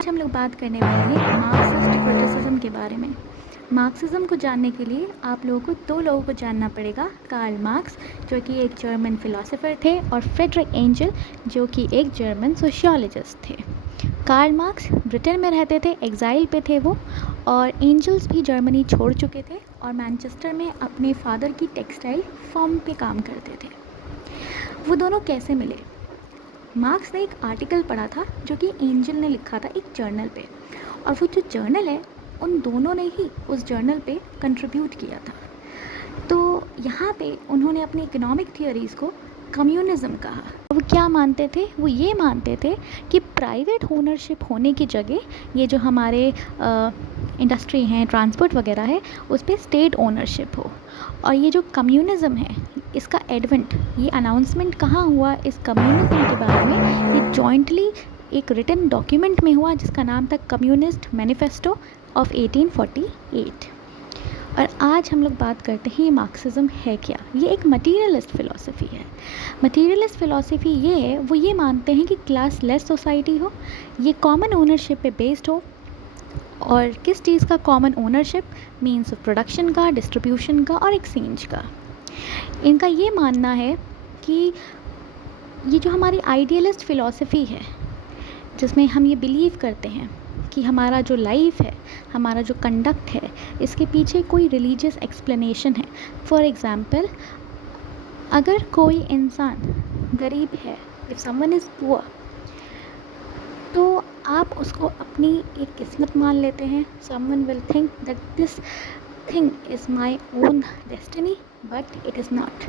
आज हम लोग बात करने वाले हैं मार्क्सिस्ट क्रिटिसिज्म के बारे में। मार्क्सिज्म को जानने के लिए आप लोगों को दो लोगों को जानना पड़ेगा, कार्ल मार्क्स जो कि एक जर्मन फिलोसोफर थे और फ्रेडरिक एंजल जो कि एक जर्मन सोशियोलॉजिस्ट थे। कार्ल मार्क्स ब्रिटेन में रहते थे, एग्जाइल पे थे वो, और एंजल्स भी जर्मनी छोड़ चुके थे और मैनचेस्टर में अपने फादर की टेक्सटाइल फर्म पे काम करते थे। वो दोनों कैसे मिले? मार्क्स ने एक आर्टिकल पढ़ा था जो कि एंजल ने लिखा था एक जर्नल पे, और वो जो जर्नल है उन दोनों ने ही उस जर्नल पे कंट्रीब्यूट किया था। तो यहाँ पे उन्होंने अपनी इकोनॉमिक थियोरीज़ को कम्युनिज्म कहा। वो क्या मानते थे? वो ये मानते थे कि प्राइवेट ओनरशिप होने की जगह ये जो हमारे इंडस्ट्री हैं, ट्रांसपोर्ट वगैरह है, उस पर स्टेट ओनरशिप हो। और ये जो कम्युनिज्म है, इसका एडवेंट, ये अनाउंसमेंट कहाँ हुआ इस कम्युनिज्म के बारे में? ये जॉइंटली एक रिटन डॉक्यूमेंट में हुआ जिसका नाम था कम्युनिस्ट मैनिफेस्टो ऑफ 1848। और आज हम लोग बात करते हैं ये मार्क्सिज्म है क्या। ये एक मटीरियलिस्ट फ़िलॉसफी है। मटीरियलिस्ट फ़िलॉसफी ये है, वो ये मानते हैं कि क्लास लेस सोसाइटी हो, ये कॉमन ओनरशिप पे बेस्ड हो। और किस चीज़ का common ownership? Means of production का, डिस्ट्रीब्यूशन का और एक्सचेंज का। इनका ये मानना है कि ये जो हमारी आइडियलिस्ट फ़िलॉसफी है, जिसमें हम ये बिलीव करते हैं कि हमारा जो लाइफ है, हमारा जो कंडक्ट है, इसके पीछे कोई रिलीजियस एक्सप्लेनेशन है। फॉर एग्ज़ाम्पल, अगर कोई इंसान गरीब है, इफ़ समवन इज़ पुअर, तो आप उसको अपनी एक किस्मत मान लेते हैं। Someone will think that this thing is my own destiny, but it is not.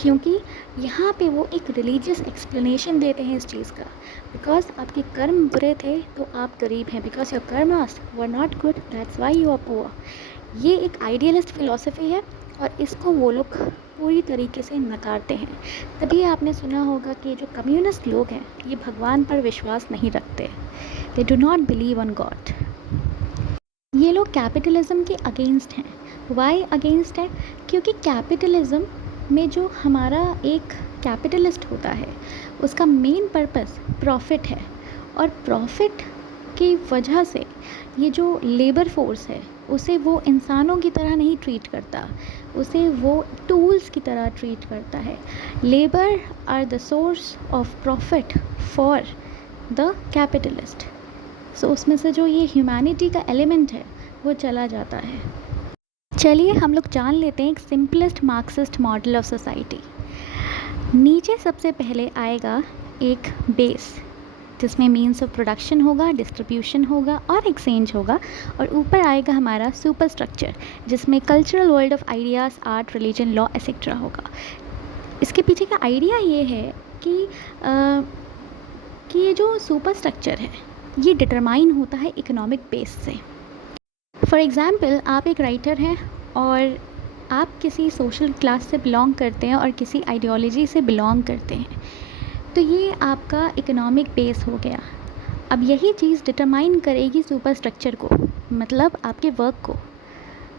क्योंकि यहाँ पे वो एक रिलीजियस एक्सप्लेनेशन देते हैं इस चीज़ का। बिकॉज आपके कर्म बुरे थे तो आप गरीब हैं, because your karmas were not good, that's why you are poor. ये एक आइडियलिस्ट फ़िलॉसफी है और इसको वो लोग पूरी तरीके से नकारते हैं। तभी आपने सुना होगा कि जो कम्युनिस्ट लोग हैं ये भगवान पर विश्वास नहीं रखते, they do not believe on God. ये लोग कैपिटलिज्म के अगेंस्ट हैं। वाई अगेंस्ट है? क्योंकि कैपिटलिज्म में जो हमारा एक कैपिटलिस्ट होता है उसका मेन पर्पस प्रॉफिट है, और प्रॉफिट की वजह से ये जो लेबर फोर्स है उसे वो इंसानों की तरह नहीं ट्रीट करता, उसे वो टूल्स की तरह ट्रीट करता है। Labour are the source of profit for the capitalist. So उसमें से जो ये ह्यूमैनिटी का एलिमेंट है वो चला जाता है। चलिए हम लोग जान लेते हैं एक simplest Marxist model of society. नीचे सबसे पहले आएगा एक बेस जिसमें मीन्स ऑफ प्रोडक्शन होगा, डिस्ट्रीब्यूशन होगा और एक्सचेंज होगा, और ऊपर आएगा हमारा सुपर स्ट्रक्चर जिसमें cultural world of ideas, art, religion, law etcetera होगा। इसके पीछे का आइडिया ये है कि ये जो सुपर स्ट्रक्चर है ये डिटरमाइन होता है इकोनॉमिक बेस से। फॉर एग्ज़ाम्पल, आप एक राइटर हैं और आप किसी सोशल क्लास से बिलोंग करते हैं और किसी आइडियोलॉजी से बिलोंग करते हैं, तो ये आपका इकोनॉमिक बेस हो गया। अब यही चीज़ डिटरमाइन करेगी सुपर स्ट्रक्चर को, मतलब आपके वर्क को।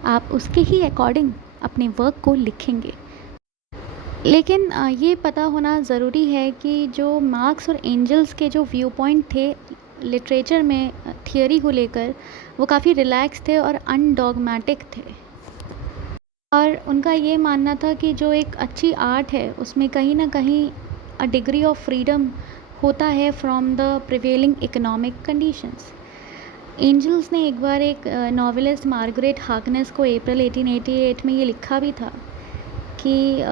आप उसके ही अकॉर्डिंग अपने वर्क को लिखेंगे। लेकिन ये पता होना ज़रूरी है कि जो मार्क्स और एंजल्स के जो व्यू पॉइंट थे लिटरेचर में थियोरी को लेकर, वो काफ़ी रिलैक्स थे और अनडॉगमेटिक थे। और उनका ये मानना था कि जो एक अच्छी आर्ट है उसमें कहीं ना कहीं अ डिग्री ऑफ फ्रीडम होता है from the prevailing economic conditions. Engels ने एक बार एक नॉवेलिस्ट मार्गरेट हार्कनेस को अप्रैल 1888 में ये लिखा भी था कि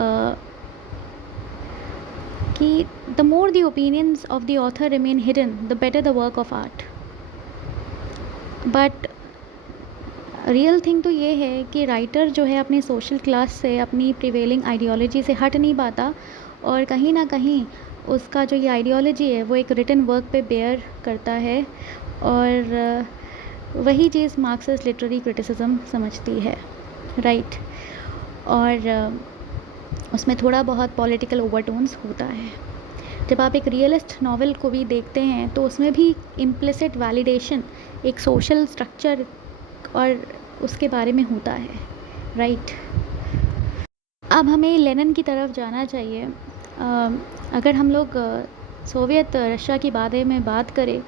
the more the opinions of the author remain hidden the better the work of art. But real thing तो ये है कि राइटर जो है अपने सोशल क्लास से, अपनी प्रिवेलिंग आइडियोलॉजी से हट नहीं पाता, और कहीं ना कहीं उसका जो ये आइडियोलॉजी है वो एक रिटन वर्क पे बेयर करता है। और वही चीज़ मार्क्सिस्ट लिटरेरी क्रिटिसिज्म समझती है, राइट। और उसमें थोड़ा बहुत पॉलिटिकल ओवरटोन्स होता है। जब आप एक रियलिस्ट नावल को भी देखते हैं तो उसमें भी इम्प्लिसिट वैलिडेशन एक सोशल स्ट्रक्चर और उसके बारे में होता है, राइट। अब हमें लेनिन की तरफ जाना चाहिए। अगर हम लोग सोवियत रशिया के बारे में बात करें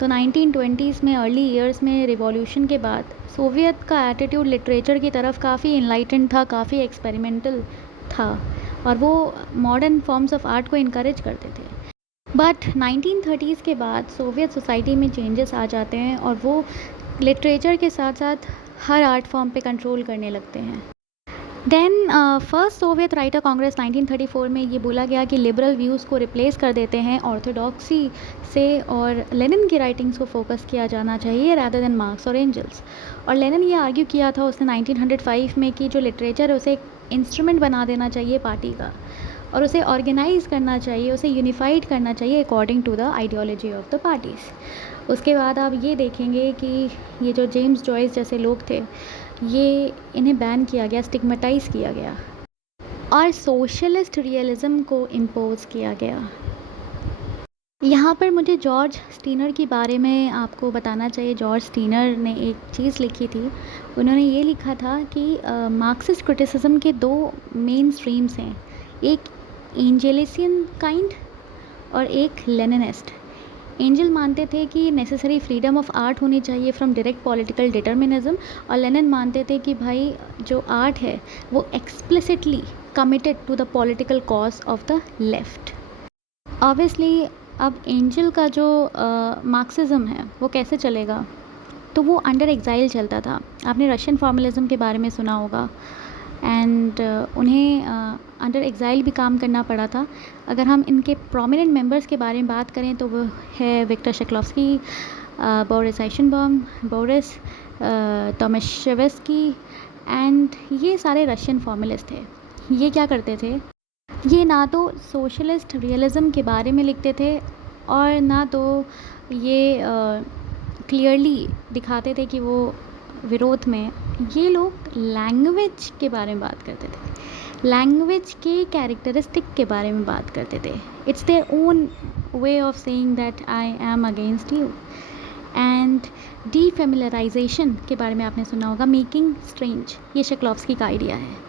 तो 1920s में अर्ली ईयर्स में रिवॉल्यूशन के बाद सोवियत का एटीट्यूड लिटरेचर की तरफ काफ़ी इनलाइटेंड था, काफ़ी एक्सपेरिमेंटल था और वो मॉडर्न फॉर्म्स ऑफ आर्ट को इनकरेज करते थे। बट 1930s के बाद सोवियत सोसाइटी में चेंजेस आ जाते हैं और वो लिटरेचर के साथ साथ हर आर्ट फॉर्म पे कंट्रोल करने लगते हैं। Then first Soviet writer congress 1934 में ये बोला गया कि लिबरल व्यूज़ को रिप्लेस कर देते हैं ऑर्थोडॉक्सी से और लेनिन की राइटिंग्स को फोकस किया जाना चाहिए रैदर देन मार्क्स और एंजल्स। और लेनिन ये आर्ग्यू किया था उसने 1905 में कि जो लिटरेचर है उसे एक इंस्ट्रूमेंट बना देना चाहिए पार्टी का और उसे ऑर्गेनाइज करना चाहिए, उसे यूनिफाइड करना चाहिए according to the ideology of the parties. उसके बाद आप ये देखेंगे कि ये जो जेम्स जॉयस जैसे लोग थे ये इन्हें बैन किया गया, स्टिग्मेटाइज़ किया गया और सोशलिस्ट रियलिज़म को इम्पोज किया गया। यहाँ पर मुझे जॉर्ज स्टीनर के बारे में आपको बताना चाहिए। जॉर्ज स्टीनर ने एक चीज़ लिखी थी, उन्होंने ये लिखा था कि मार्क्सिस्ट क्रिटिसिज्म के दो मेन स्ट्रीम्स हैं, एक एंजेलिसियन काइंड और एक लेनिनिस्ट। एंजल मानते थे कि नेसेसरी फ्रीडम ऑफ आर्ट होनी चाहिए फ्रॉम डायरेक्ट पॉलिटिकल डिटर्मिनिज्म और लेनिन मानते थे कि भाई जो आर्ट है वो explicitly committed to the political cause of the left. Obviously अब एंजल का जो मार्क्सिज्म है वो कैसे चलेगा, तो वो अंडर एग्जाइल चलता था। आपने रशियन फॉर्मलिज्म के बारे में सुना होगा एंड उन्हें अंडर एग्जाइल भी काम करना पड़ा था। अगर हम इनके प्रोमिनेंट मेंबर्स के बारे में बात करें तो वो है विक्टर शेक्लोव्स्की, बोरिस आइशनबॉम, बोरिस टोमाशेव्स्की एंड ये सारे रशियन फॉर्मलिस्ट थे। ये क्या करते थे, ये ना तो सोशलिस्ट रियलिज़म के बारे में लिखते थे और ना तो ये क्लियरली दिखाते थे कि वो विरोध में। ये लोग लैंग्वेज के बारे में बात करते थे, लैंग्वेज के कैरेक्टरिस्टिक के बारे में बात करते थे। It's their own way of saying that I am against you. And defamiliarisation के बारे में आपने सुना होगा, मेकिंग स्ट्रेंज, ये शेक्लोव्स्की का आइडिया है।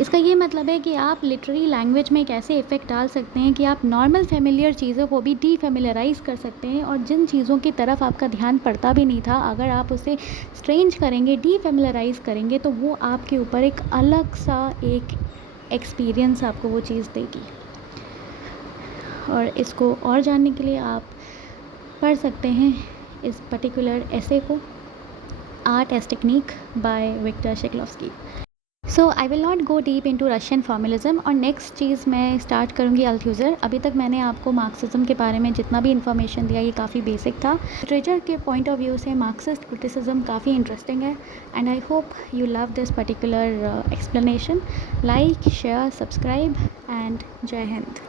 इसका ये मतलब है कि आप लिटरेरी लैंग्वेज में एक ऐसे इफ़ेक्ट डाल सकते हैं कि आप नॉर्मल फेमिलियर चीज़ों को भी डीफेमिलराइज कर सकते हैं और जिन चीज़ों की तरफ आपका ध्यान पड़ता भी नहीं था, अगर आप उसे स्ट्रेंज करेंगे, डीफेमिलराइज करेंगे, तो वो आपके ऊपर एक अलग सा एक एक्सपीरियंस आपको वो चीज़ देगी। और इसको और जानने के लिए आप पढ़ सकते हैं इस पर्टिकुलर एसे को, art as technique by Victor Shklovsky. So I will not go deep into Russian formalism. और नेक्स्ट चीज़ मैं स्टार्ट करूँगी अल्थ्यूज़र। अभी तक मैंने आपको मार्क्सिज्म के बारे में जितना भी इन्फॉर्मेशन दिया ये काफ़ी बेसिक था। लिटरेचर के पॉइंट ऑफ व्यू से मार्क्सिस्ट क्रिटिसिज्म काफ़ी इंटरेस्टिंग है and I hope you love this particular explanation. Like, share, subscribe and जय हिंद।